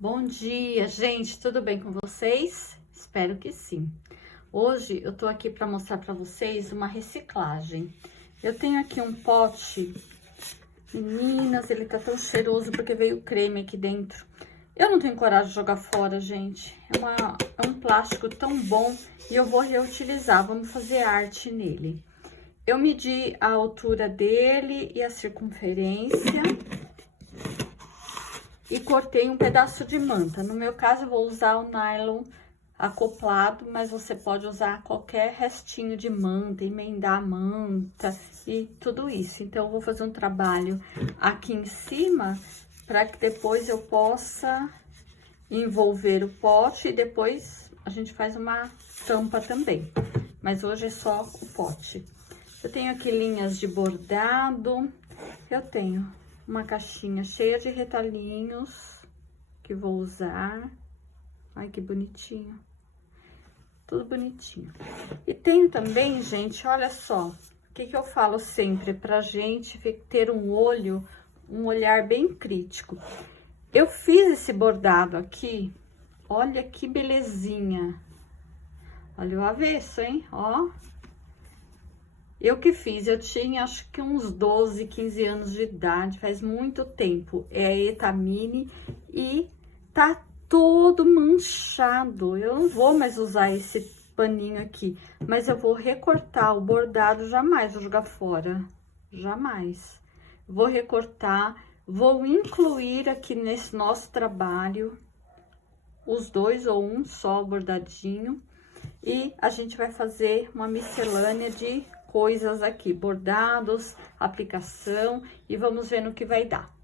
Bom dia, gente, tudo bem com vocês? Espero que sim. Hoje eu tô aqui para mostrar para vocês uma reciclagem. Eu tenho aqui um pote, meninas, ele tá tão cheiroso porque veio creme aqui dentro. Eu não tenho coragem de jogar fora, gente. É um plástico tão bom e eu vou reutilizar, vamos fazer arte nele. Eu medi a altura dele e a circunferência. E cortei um pedaço de manta. No meu caso, eu vou usar o nylon acoplado, mas você pode usar qualquer restinho de manta, emendar a manta e tudo isso. Então, eu vou fazer um trabalho aqui em cima para que depois eu possa envolver o pote e depois a gente faz uma tampa também. Mas hoje é só o pote. Eu tenho aqui linhas de bordado, eu tenho uma caixinha cheia de retalhinhos que vou usar. Ai, que bonitinho. Tudo bonitinho. E tenho também, gente, olha só, o que eu falo sempre pra gente ter um olhar bem crítico. Eu fiz esse bordado aqui, olha que belezinha. Olha o avesso, hein? Ó. Eu que fiz, eu tinha acho que uns 12, 15 anos de idade, faz muito tempo. É a Etamine e tá todo manchado. Eu não vou mais usar esse paninho aqui, mas eu vou recortar o bordado, jamais vou jogar fora, jamais. Vou recortar, vou incluir aqui nesse nosso trabalho os dois ou um só bordadinho. E a gente vai fazer uma miscelânea de coisas aqui, bordados, aplicação, e vamos ver no que vai dar.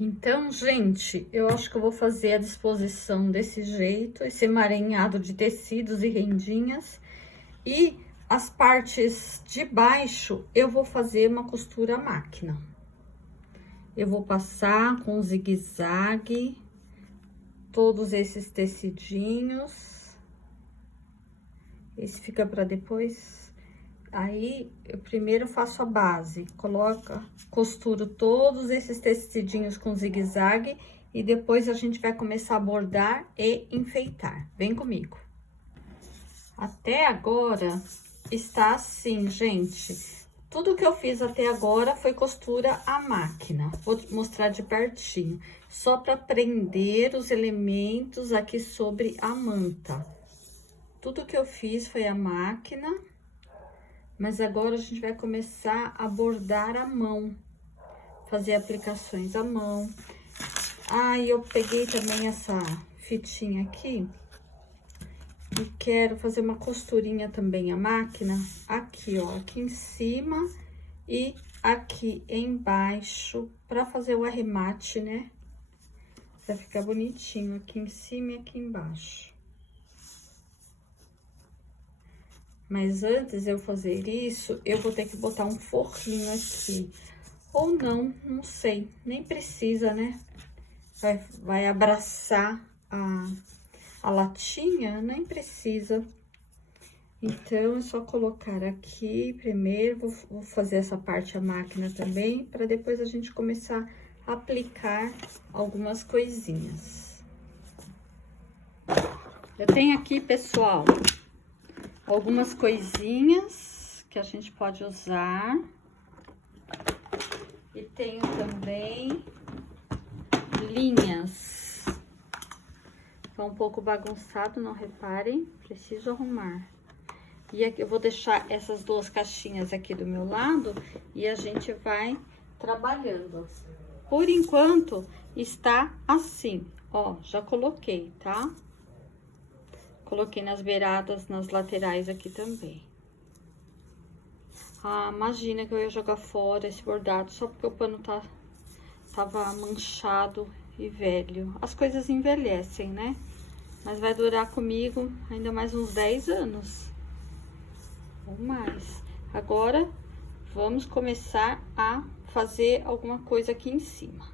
Então, gente, eu acho que eu vou fazer a disposição desse jeito, esse emaranhado de tecidos e rendinhas. E as partes de baixo, eu vou fazer uma costura à máquina. Eu vou passar com zigue-zague todos esses tecidinhos. Esse fica para depois. Aí, eu primeiro faço a base, costuro todos esses tecidinhos com zigue-zague e depois a gente vai começar a bordar e enfeitar. Vem comigo. Até agora está assim, gente. Tudo que eu fiz até agora foi costura à máquina. Vou mostrar de pertinho, só para prender os elementos aqui sobre a manta. Tudo que eu fiz foi a máquina. Mas agora a gente vai começar a bordar à mão, fazer aplicações à mão. Ah, e eu peguei também essa fitinha aqui e quero fazer uma costurinha também a máquina aqui, ó, aqui em cima e aqui embaixo para fazer o arremate, né? Vai ficar bonitinho aqui em cima e aqui embaixo. Mas antes de eu fazer isso, eu vou ter que botar um forrinho aqui. Ou não, não sei, nem precisa, né? Vai abraçar a latinha, nem precisa. Então, é só colocar aqui primeiro, vou fazer essa parte a máquina também, para depois a gente começar a aplicar algumas coisinhas. Eu tenho aqui, pessoal, algumas coisinhas que a gente pode usar. E tenho também linhas. Tá um pouco bagunçado, não reparem, preciso arrumar. E aqui eu vou deixar essas duas caixinhas aqui do meu lado e a gente vai trabalhando. Por enquanto, está assim, ó, já coloquei, tá? Coloquei nas beiradas, nas laterais aqui também. Ah, imagina que eu ia jogar fora esse bordado só porque o pano tava manchado e velho. As coisas envelhecem, né? Mas vai durar comigo ainda mais uns 10 anos. Ou mais. Agora, vamos começar a fazer alguma coisa aqui em cima.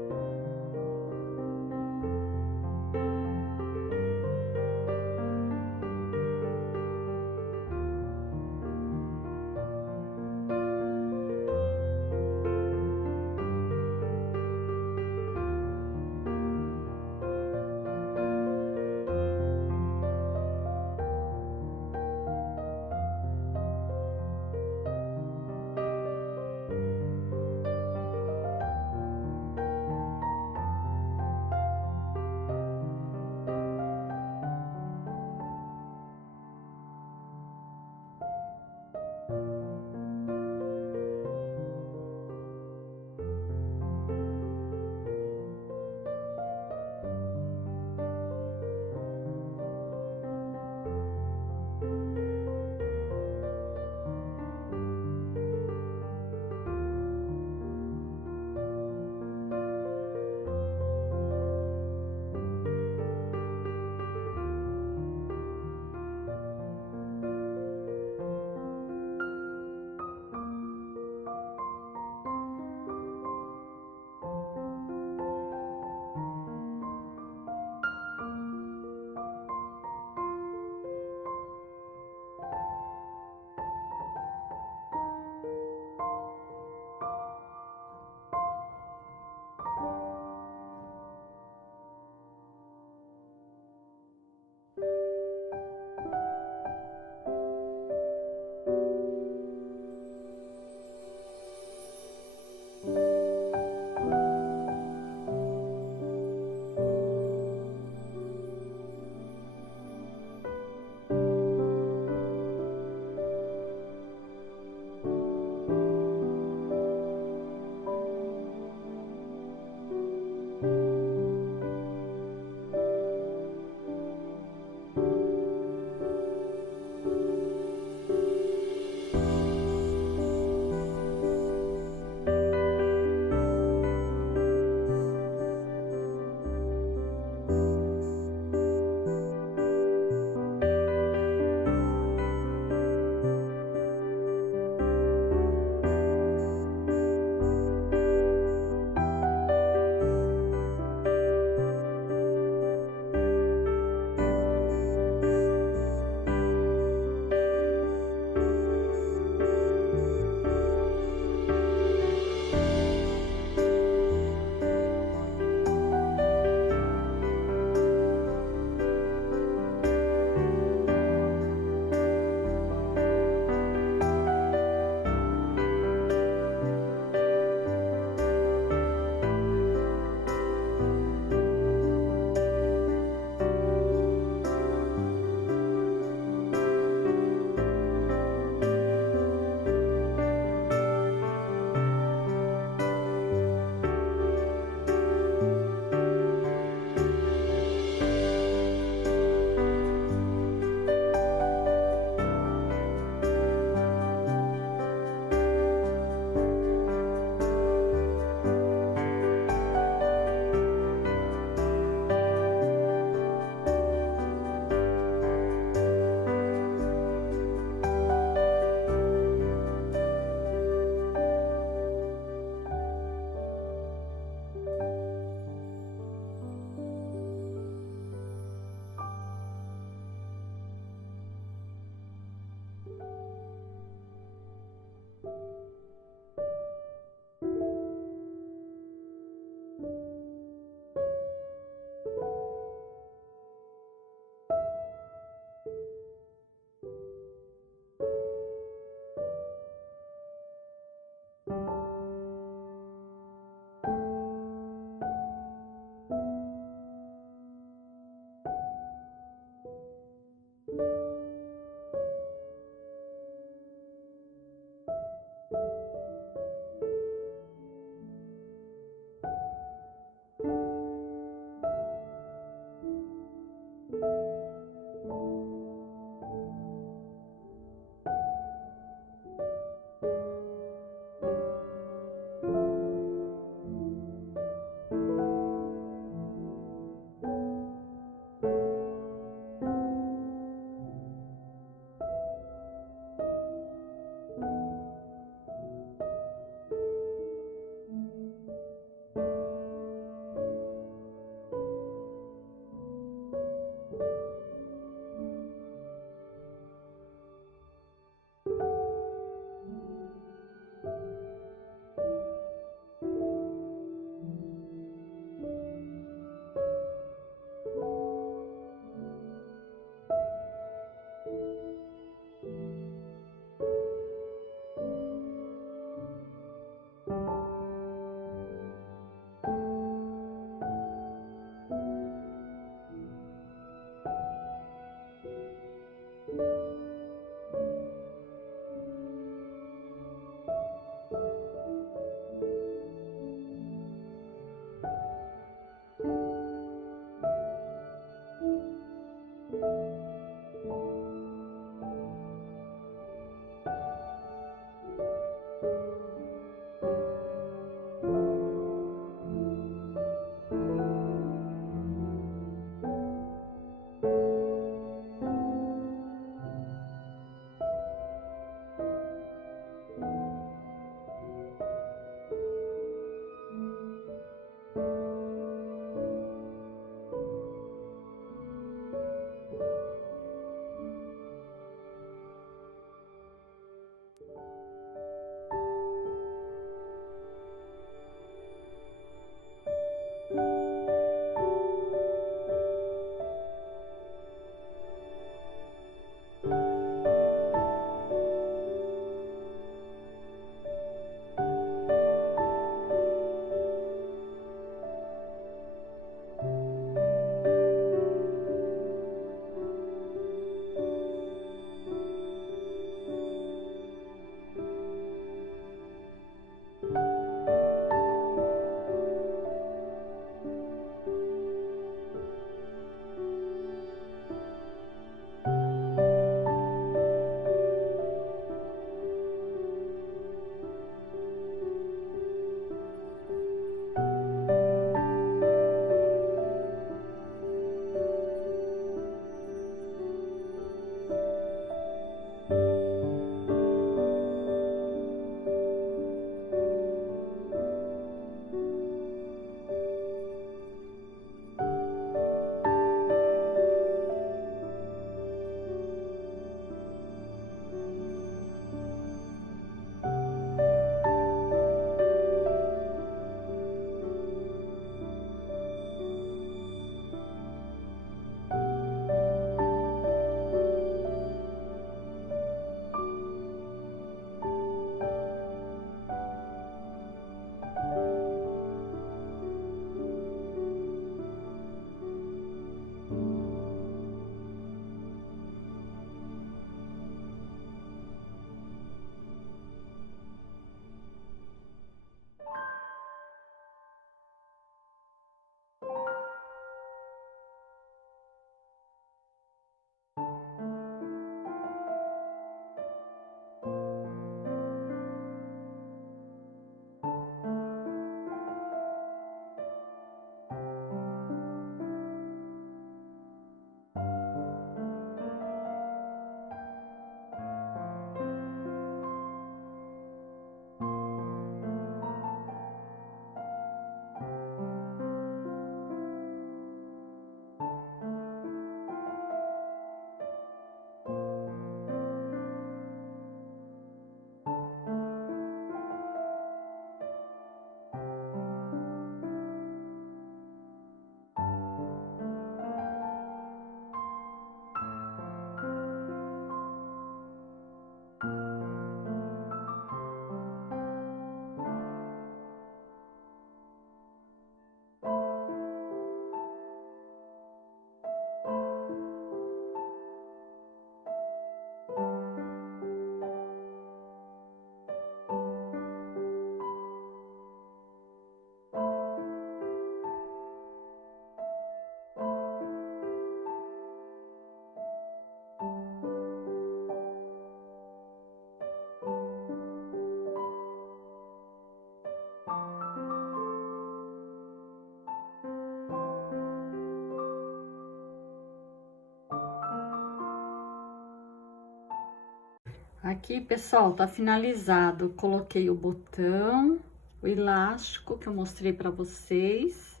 Aqui, pessoal, tá finalizado. Coloquei o botão, o elástico que eu mostrei pra vocês.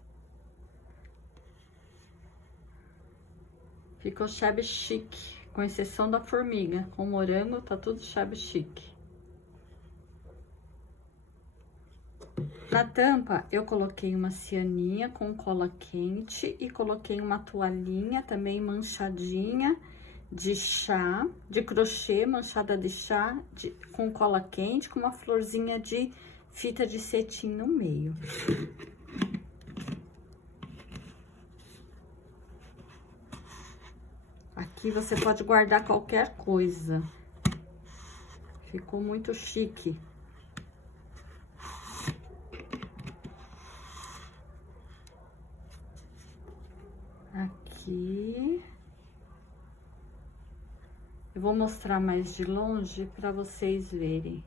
Ficou shabby chique, com exceção da formiga. Com morango, tá tudo shabby chique. Na tampa, eu coloquei uma cianinha com cola quente e coloquei uma toalhinha também manchadinha de chá, de crochê, manchada de chá, com cola quente, com uma florzinha de fita de cetim no meio. Aqui você pode guardar qualquer coisa. Ficou muito chique. Aqui. Eu vou mostrar mais de longe para vocês verem.